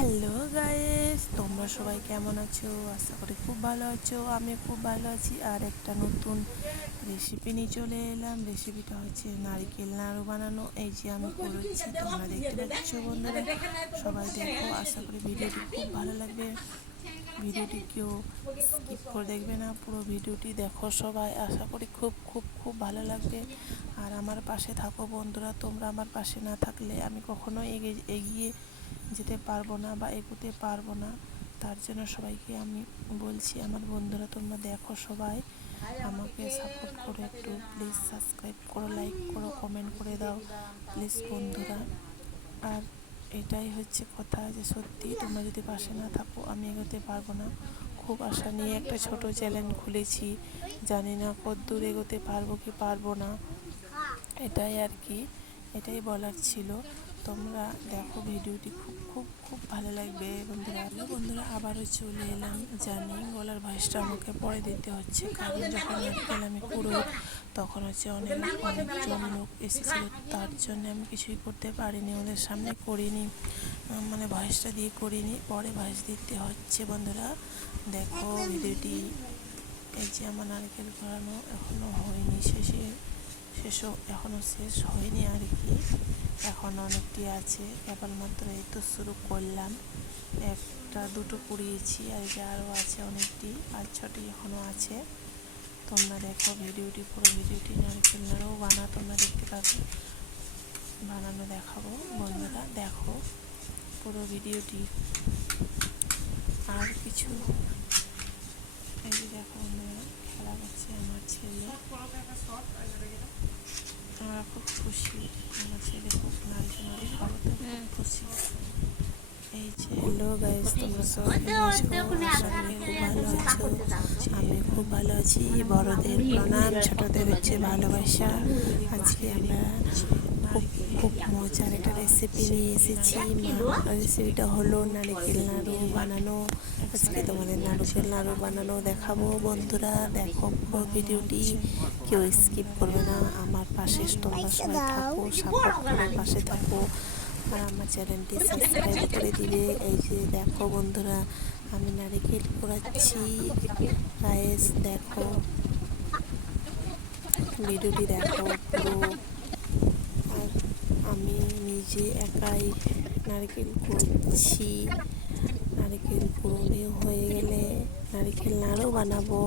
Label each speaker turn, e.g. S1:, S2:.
S1: Hello guys তোমরা সবাই কেমন আছো? আশা করি খুব ভালো আছো। আমি খুব ভালো আছি। আর একটা নতুন রেসিপি নিয়ে চলে এলাম। রেসিপিটা হচ্ছে নারকেল নাড়ু বানানো। এই যে আমি করেছি, তোমরা দেখতে পাচ্ছ বন্ধুরা। সবাই দেখো, আশা করি ভিডিওটি খুব ভালো লাগবে। ভিডিওটি কেউ স্কিপ করে দেখবে না, পুরো ভিডিওটি দেখো সবাই। আশা করি খুব খুব খুব ভালো লাগবে। আর আমার পাশে থাকো বন্ধুরা, তোমরা আমার পাশে না থাকলে আমি কখনো এগিয়ে এগিয়ে যেতে পারব না বা এগোতে পারব না। তার জন্য সবাইকে আমি বলছি, আমার বন্ধুরা, তোমরা দেখো সবাই। আমাকে সাপোর্ট করো একটু। প্লিজ সাবস্ক্রাইব করো লাইক করো কমেন্ট করে দাও। প্লিজ বন্ধুরা। আর এটাই হচ্ছে কথা যে সত্যি তোমরা যদি পাশে না থাকো, আমি এগোতে পারব না। খুব আশা নিয়ে একটা ছোট চ্যালেঞ্জ খুলেছি। জানি না কতদূর এগোতে পারব কি পারব না। এটাই আর কি, এটাই বলার ছিল। তোমরা দেখো ভিডিওটি খুব খুব খুব ভালো লাগবে বন্ধুরা। বন্ধুরা, আবারও চলে এলাম। জানি গলার ভয়েসটা আমাকে পরে দিতে হচ্ছে, কারণ যখন আমি পুরো তখন হচ্ছে অনেক অনেকজন লোক এসেছিল। তার জন্য আমি কিছুই করতে পারিনি, ওদের সামনে করিনি মানে ভয়েসটা দিয়ে করিনি। পরে ভয়েস দিতে হচ্ছে, বন্ধুরা। দেখো, ভিডিওটি এই যে আমার নারকেল করানো এখনও হয়নি, শেষে, শেষও এখনও শেষ হয়নি আর কি। এখন অনেকটি আছে, কেবলমাত্র এই তো শুরু করলাম। একটা, দুটো কুড়িয়েছি, আর যে আরও আছে অনেকটি, আর ছটি এখনও আছে। তোমরা দেখো ভিডিওটি পুরো ভিডিওটি নারকেল নাড়াও বানা তোমরা দেখতে পাবে। বানানো দেখাবো বন্ধুরা দেখো পুরো ভিডিওটি। আর কিছু? এই যে দেখো বন্ধুরা খেলা করছে আমার ছেলে। আমরা খুব খুশি আমার ছেলে খুব নাড়ি নাড়ি খুব খুশি। এই যে হ্যালো গাইস তোমরা সবাই খুব ভালো আছি। বড়দের প্রণাম, ছোটদের হচ্ছে ভালোবাসা। আজকে আমরা খুব খুব মজার একটা রেসিপি নিয়ে এসেছি। রেসিপিটা হলো নারকেল নাড়ু বানানো। আজকে তোমাদের নারকেল নাড়ু বানানো দেখাবো। বন্ধুরা, দেখো পুরো ভিডিওটি। কেউ স্কিপ করবে না। আমার পাশে তোমরা সবাই থাকো, সাপোর্ট করে পাশে থাকো। আর আমার চ্যানেলটি সাবস্ক্রাইব করে দিবে। এই যে দেখো বন্ধুরা আমি নারিকেল কুড়াচ্ছি গায়েস দেখো। ভিডিওটি দেখো আর আমি নিজে একাই নারিকেল করছি। নারিকেল কুড়োনি হয়ে গেলে নারিকেল নাড়ু বানাবো।